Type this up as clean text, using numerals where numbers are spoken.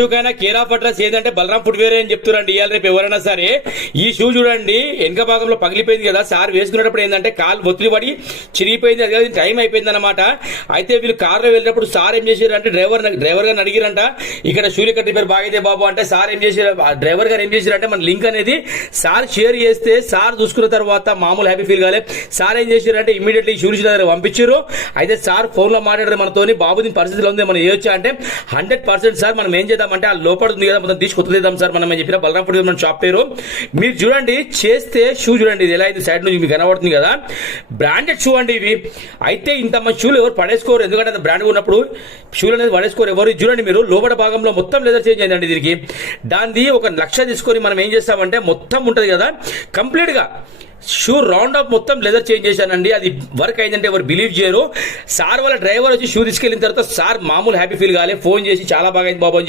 షూకైనా care of address ఏంటంటే Balaram footwear అని చెప్తారండి. ఇవాళ రేపు ఎవరైనా సరే ఈ షూ చూడండి వెనక భాగంలో పగిలిపోయింది కదా, సార్ వేసుకునేటప్పుడు ఏంటంటే కాలు ఒత్తిడి పడి చిరిగిపోయింది, అది టైం అయిపోయింది అనమాట. అయితే వీళ్ళు కార్లో వెళ్ళినప్పుడు సార్ ఏం చేశారంటే డ్రైవర్ గారిని అడిగిరంట, ఇక్కడ షూలు ఇక్కడ రిపేర్ బాగైతే బాబు అంటే సార్ ఏం చేశారు, డ్రైవర్ గారు ఏం చేశారంటే మన లింక్ అనేది సార్ షేర్ చేస్తే సార్ చూసుకున్న తర్వాత మామూలు హ్యాపీ ఫీల్ కాలే. సార్ ఏం చేశారంటే ఇమీడియట్లీ షూలు దగ్గర పంపించారు. అయితే సార్ ఫోన్ లో మాట్లాడారు మనతోని, బాబు దీని పరిస్థితిలో ఉంది మనం ఏవచ్చా అంటే 100% సార్ మనం ఏం చేద్దామంటే ఆ లోపల ఉంది కదా మొత్తం తీసి కొత్తదిద్దాం సార్ మనం చెప్పిన బలరాం ఫుడ్ మన షాప్ పేరు. మీరు చూడండి చేస్తే షూ చూడండి ఇది ఎలా అయితే సైడ్ నుంచి మీకు కనబడుతుంది కదా, బ్రాండెడ్ షూ అండి ఇవి. అయితే ఇంత మంచి షూలు ఎవరు పడేసుకోరు, ఎందుకంటే అది బ్రాండ్ ఉన్నప్పుడు షూలు అనేది పడేసుకోరు ఎవరు. చూడండి మీరు లోపల భాగంలో మొత్తం లెదర్ చేంజ్ అయిందండి దీనికి. దాన్ని 1,00,000 తీసుకొని మనం ఏం చేస్తామంటే మొత్తం ఉంటది కదా కంప్లీట్ గా షూ రౌండ్ అప్ మొత్తం లెదర్ చేంజ్ చేశానండి. అది వర్క్ అయిందంటే ఎవరు బిలీవ్ చేయరు. సార్ వాళ్ళ డ్రైవర్ వచ్చి షూ తీసుకెళ్లిన తర్వాత సార్ మామూలు హ్యాపీ ఫీల్ కాలే, ఫోన్ చేసి చాలా బాగా అయింది బాబు అని చెప్పి